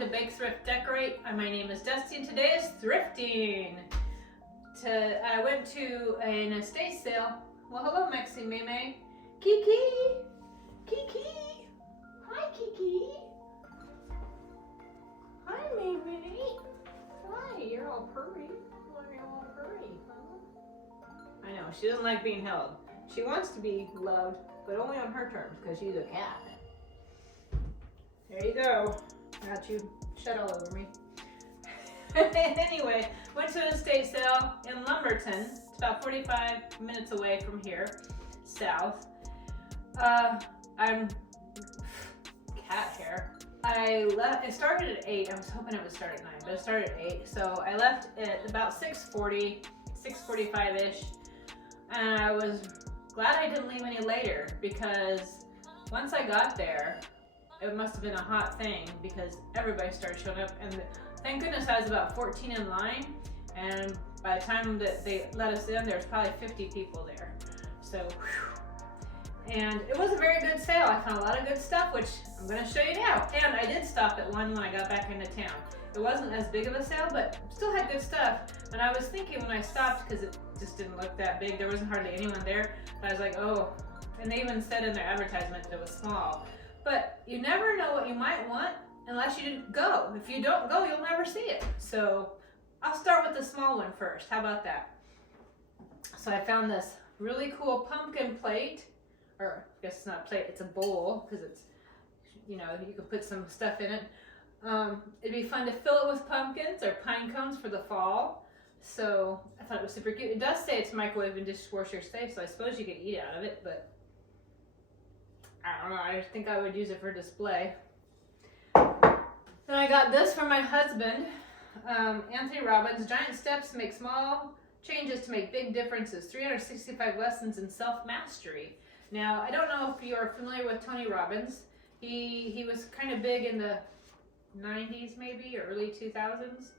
to Bake, Thrift, Decorate. My name is Dusty and today is thrifting. I went to an estate sale. Well, hello Mexi Meme. Kiki! Kiki! Hi Kiki! Hi Meme! Hi, you're all purry. Why are you all purry, huh? I know, she doesn't like being held. She wants to be loved, but only on her terms because she's a cat. There you go. Got you shut all over me. Anyway, went to an estate sale in Lumberton. It's about 45 minutes away from here, south. I'm cat hair. I left. It started at 8. I was hoping it would start at 9, but it started at 8. So I left at about 6:40, 6:45-ish, and I was glad I didn't leave any later because once I got there, it must have been a hot thing because everybody started showing up, and thank goodness I was about 14 in line, and by the time that they let us in, there was probably 50 people there. So, whew. And it was a very good sale. I found a lot of good stuff, which I'm going to show you now. And I did stop at one when I got back into town. It wasn't as big of a sale, but still had good stuff. And I was thinking when I stopped, because it just didn't look that big, there wasn't hardly anyone there, but I was like, oh, and they even said in their advertisement that it was small. But you never know what you might want unless you didn't go. If you don't go, you'll never see it. So I'll start with the small one first. How about that? So I found this really cool pumpkin plate, or I guess it's not a plate, it's a bowl, because it's, you know, you could put some stuff in it. It'd be fun to fill it with pumpkins or pine cones for the fall. So I thought it was super cute. It does say it's microwave and dishwasher safe, so I suppose you could eat out of it, but I don't know, I think I would use it for display. Then I got this for my husband, Anthony Robbins, Giant Steps Make Small Changes to Make Big Differences, 365 Lessons in Self-Mastery. Now, I don't know if you're familiar with Tony Robbins. He was kind of big in the 90s maybe, or early 2000s.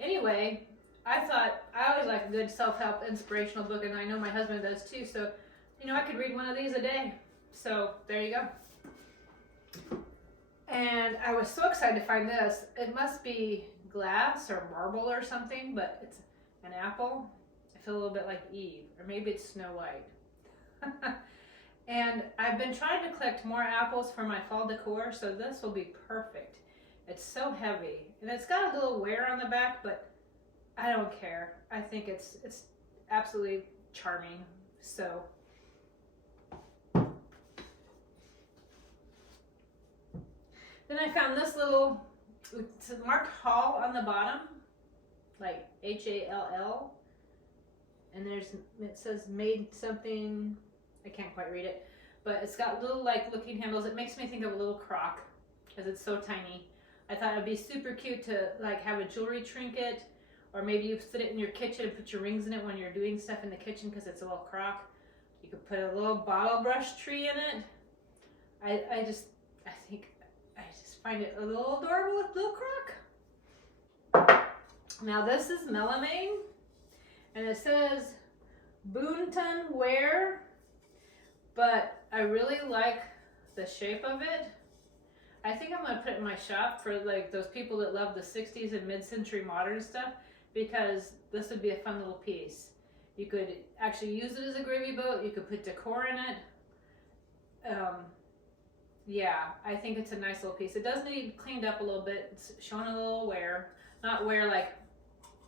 Anyway, I thought, I always like a good self-help inspirational book, and I know my husband does too, so, you know, I could read one of these a day. So there you go. And I was so excited to find this. It must be glass or marble or something, but it's an apple. I feel a little bit like Eve, or maybe it's Snow White. And I've been trying to collect more apples for my fall decor, so this will be perfect. It's so heavy, and it's got a little wear on the back, but I don't care. I think it's absolutely charming. So then I found this little, it's marked Hall on the bottom, like H-A-L-L, and it says made something, I can't quite read it, but it's got little like looking handles. It makes me think of a little crock because it's so tiny. I thought it'd be super cute to like have a jewelry trinket, or maybe you sit it in your kitchen and put your rings in it when you're doing stuff in the kitchen because it's a little crock. You could put a little bottle brush tree in it. I just find it a little adorable with little crock. Now this is melamine, and it says Boonton Ware, but I really like the shape of it. I think I'm gonna put it in my shop for like those people that love the 60s and mid-century modern stuff, because this would be a fun little piece. You could actually use it as a gravy boat. You could put decor in it. Yeah, I think it's a nice little piece. It does need cleaned up a little bit. It's showing a little wear. Not wear like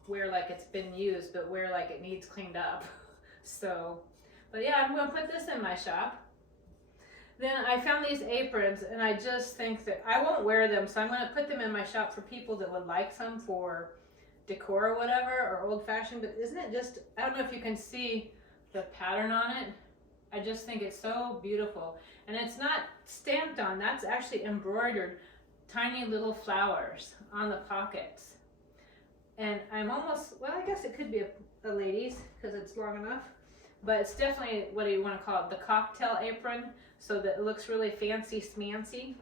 it's been used, but wear like it needs cleaned up. So, but yeah, I'm gonna put this in my shop. Then I found these aprons, and I just think that I won't wear them, so I'm gonna put them in my shop for people that would like some for decor or whatever, or old fashioned. But isn't it just, I don't know if you can see the pattern on it. I just think it's so beautiful. And it's not stamped on, that's actually embroidered tiny little flowers on the pockets. And I'm almost, well, I guess it could be a lady's because it's long enough, but it's definitely, what do you want to call it, the cocktail apron, so that it looks really fancy smancy.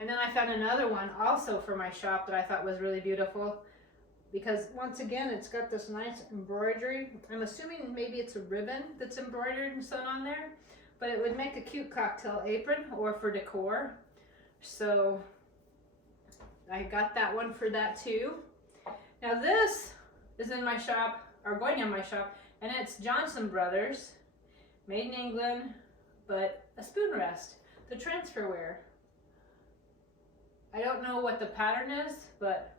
And then I found another one also for my shop that I thought was really beautiful, because once again, it's got this nice embroidery. I'm assuming maybe it's a ribbon that's embroidered and sewn on there, but it would make a cute cocktail apron or for decor. So I got that one for that too. Now this is in my shop, or going in my shop, and it's Johnson Brothers, made in England, but a spoon rest, the transfer wear. I don't know what the pattern is, but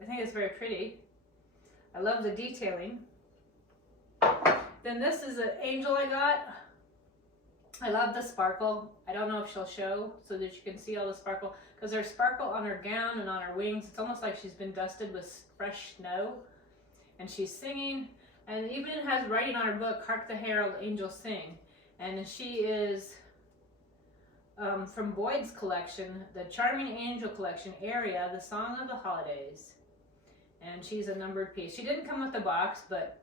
I think it's very pretty. I love the detailing. Then this is an angel I got. I love the sparkle. I don't know if she'll show so that you can see all the sparkle, because there's sparkle on her gown and on her wings. It's almost like she's been dusted with fresh snow. And she's singing, and it even has writing on her book, Hark the Herald Angels Sing. And she is from Boyd's collection, the Charming Angel collection, Area, the Song of the Holidays. And she's a numbered piece. She didn't come with the box, but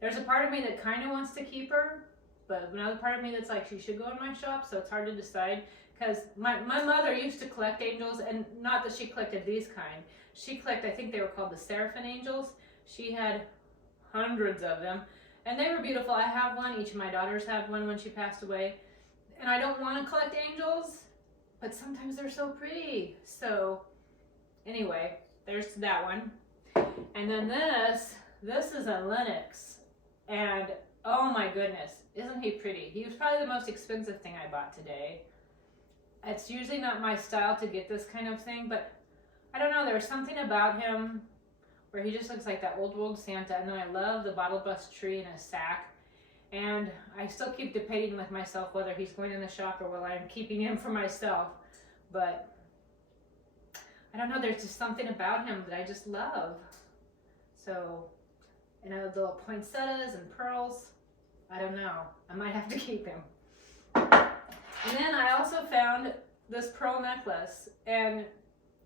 there's a part of me that kind of wants to keep her, but another part of me that's like, she should go in my shop, so it's hard to decide. Because my mother used to collect angels, and not that she collected these kind. She collected, I think they were called the Seraphim angels. She had hundreds of them, and they were beautiful. I have one. Each of my daughters had one when she passed away. And I don't want to collect angels, but sometimes they're so pretty. So anyway, there's that one. And then this is a Lenox, and oh my goodness, isn't he pretty? He was probably the most expensive thing I bought today. It's usually not my style to get this kind of thing, but I don't know, there's something about him where he just looks like that old world Santa. And then I love the bottle bust tree in a sack. And I still keep debating with myself whether he's going in the shop or whether I'm keeping him for myself. But I don't know, there's just something about him that I just love. So, you know, the little poinsettias and pearls, I don't know. I might have to keep him. And then I also found this pearl necklace. And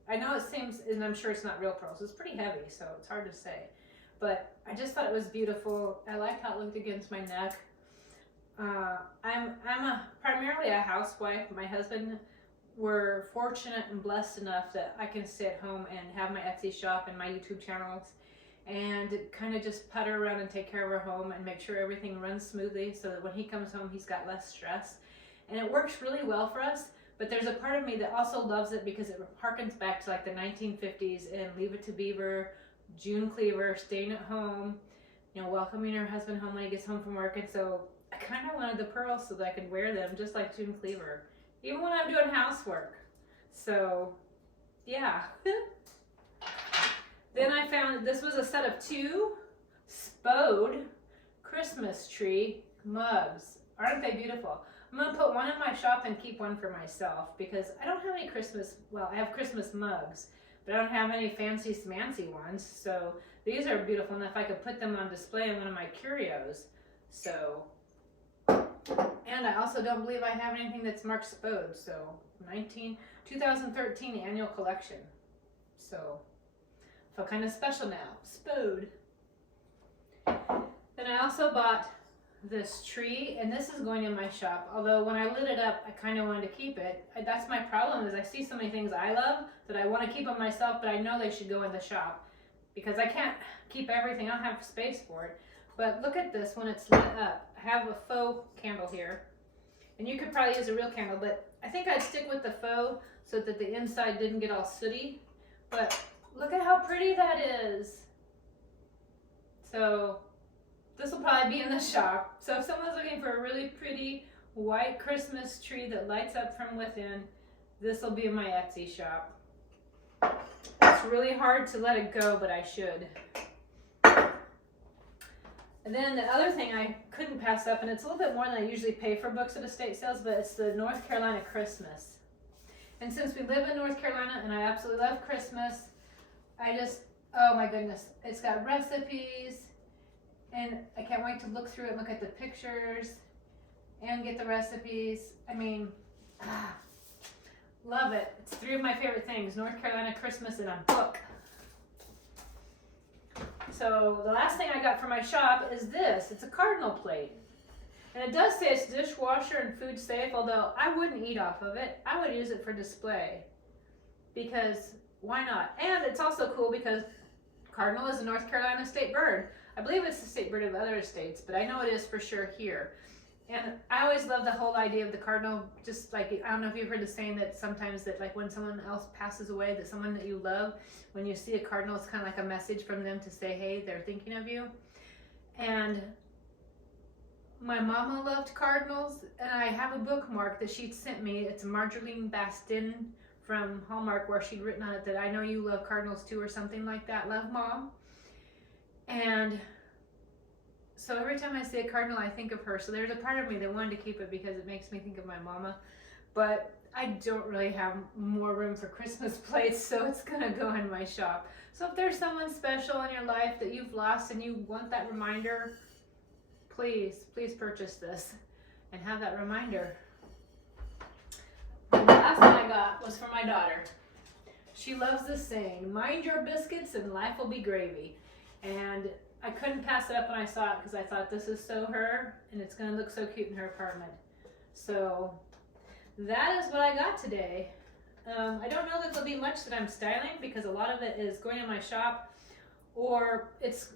I know it seems, and I'm sure it's not real pearls, it's pretty heavy, so it's hard to say. But I just thought it was beautiful. I liked how it looked against my neck. I'm primarily a housewife. My husband, we're fortunate and blessed enough that I can stay at home and have my Etsy shop and my YouTube channels and kind of just putter around and take care of our home and make sure everything runs smoothly so that when he comes home, he's got less stress. And it works really well for us. But there's a part of me that also loves it because it harkens back to like the 1950s and Leave It to Beaver, June Cleaver, staying at home, you know, welcoming her husband home when he gets home from work. And so I kind of wanted the pearls so that I could wear them just like June Cleaver, even when I'm doing housework. So, yeah. Then I found this was a set of 2 Spode Christmas tree mugs. Aren't they beautiful? I'm going to put one in my shop and keep one for myself because I don't have any Christmas, well, I have Christmas mugs, but I don't have any fancy smancy ones. So these are beautiful enough I could put them on display in one of my curios. So, and I also don't believe I have anything that's marked Spode. So 2013 annual collection. So I feel kind of special now. Spode. Then I also bought this tree, and this is going in my shop, although when I lit it up I kind of wanted to keep it. That's my problem, is I see so many things I love that I want to keep them myself, but I know they should go in the shop because I can't keep everything. I don't have space for it. But look at this when it's lit up. I have a faux candle here, and you could probably use a real candle, but I think I'd stick with the faux so that the inside didn't get all sooty. But look at how pretty that is. So this will probably be in the shop. So if someone's looking for a really pretty white Christmas tree that lights up from within, this will be in my Etsy shop. It's really hard to let it go, but I should. And then the other thing I couldn't pass up, and it's a little bit more than I usually pay for books at estate sales, but it's the North Carolina Christmas. And since we live in North Carolina and I absolutely love Christmas, I just, oh my goodness, it's got recipes. And I can't wait to look through it and look at the pictures and get the recipes. I mean, love it. It's 3 of my favorite things, North Carolina Christmas in a book. So the last thing I got from my shop is this. It's a cardinal plate. And it does say it's dishwasher and food safe, although I wouldn't eat off of it. I would use it for display because why not? And it's also cool because cardinal is a North Carolina state bird. I believe it's the state bird of other states, but I know it is for sure here. And I always love the whole idea of the cardinal, just like, I don't know if you've heard the saying that sometimes that like when someone else passes away, that someone that you love, when you see a cardinal, it's kind of like a message from them to say, hey, they're thinking of you. And my mama loved cardinals, and I have a bookmark that she'd sent me. It's Marjolaine Bastin from Hallmark, where she'd written on it that I know you love cardinals too, or something like that. Love, Mom. And so every time I see a cardinal, I think of her. So there's a part of me that wanted to keep it because it makes me think of my mama. But I don't really have more room for Christmas plates, so it's gonna go in my shop. So if there's someone special in your life that you've lost and you want that reminder, please purchase this and have that reminder. And the last one I got was for my daughter. She loves this saying, mind your biscuits and life will be gravy. And I couldn't pass it up when I saw it because I thought this is so her and it's going to look so cute in her apartment. So that is what I got today. I don't know that there'll be much that I'm styling because a lot of it is going in my shop or it's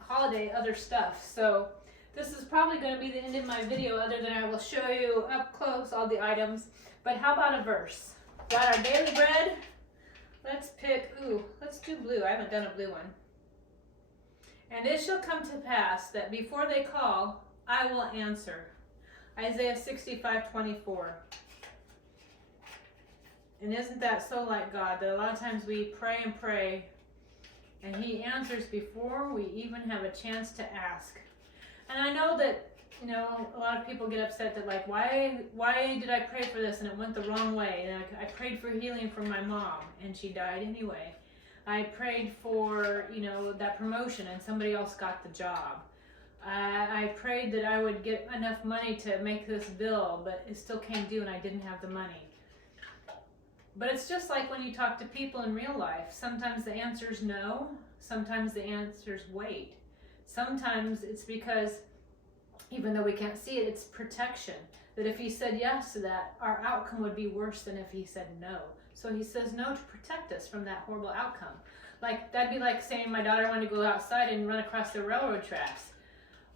holiday other stuff. So this is probably going to be the end of my video, other than I will show you up close all the items. But how about a verse? Got our daily bread. Let's pick, let's do blue. I haven't done a blue one. And it shall come to pass that before they call, I will answer. Isaiah 65:24. And isn't that so like God, that a lot of times we pray and pray, and He answers before we even have a chance to ask. And I know that, you know, a lot of people get upset that like, why did I pray for this and it went the wrong way? And I prayed for healing for my mom and she died anyway. I prayed for, you know, that promotion and somebody else got the job. I prayed that I would get enough money to make this bill, but it still came due and I didn't have the money. But it's just like when you talk to people in real life. Sometimes the answer is no. Sometimes the answer is wait. Sometimes it's because, even though we can't see it, it's protection. That if He said yes to that, our outcome would be worse than if He said no. So He says no to protect us from that horrible outcome. Like, that'd be like saying my daughter wanted to go outside and run across the railroad tracks.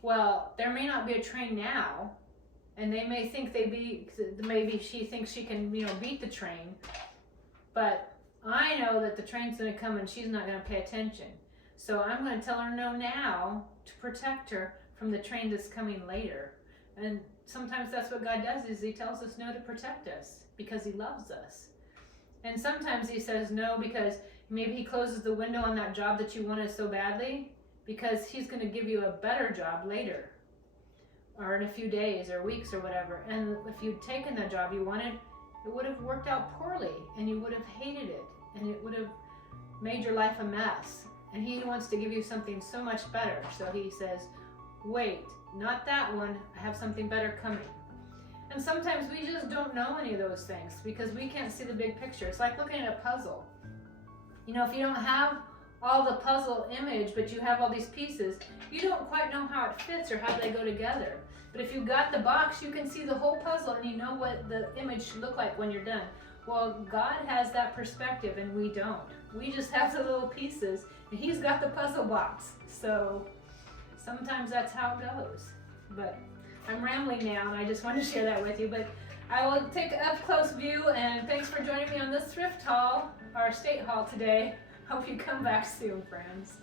Well, there may not be a train now, and they may think maybe she thinks she can, you know, beat the train. But I know that the train's going to come and she's not going to pay attention. So I'm going to tell her no now to protect her from the train that's coming later. And sometimes that's what God does, is He tells us no to protect us because He loves us. And sometimes He says no because maybe He closes the window on that job that you wanted so badly because He's going to give you a better job later, or in a few days or weeks or whatever. And if you'd taken that job you wanted, it would have worked out poorly and you would have hated it and it would have made your life a mess. And He wants to give you something so much better. So He says, wait, not that one, I have something better coming. And sometimes we just don't know any of those things because we can't see the big picture. It's like looking at a puzzle. You know, if you don't have all the puzzle image, but you have all these pieces, you don't quite know how it fits or how they go together. But if you got the box, you can see the whole puzzle and you know what the image should look like when you're done. Well, God has that perspective and we don't. We just have the little pieces and He's got the puzzle box. So sometimes that's how it goes. But I'm rambling now and I just want to share that with you. But I will take an up-close view, and thanks for joining me on this thrift haul, our estate haul today. Hope you come back soon, friends.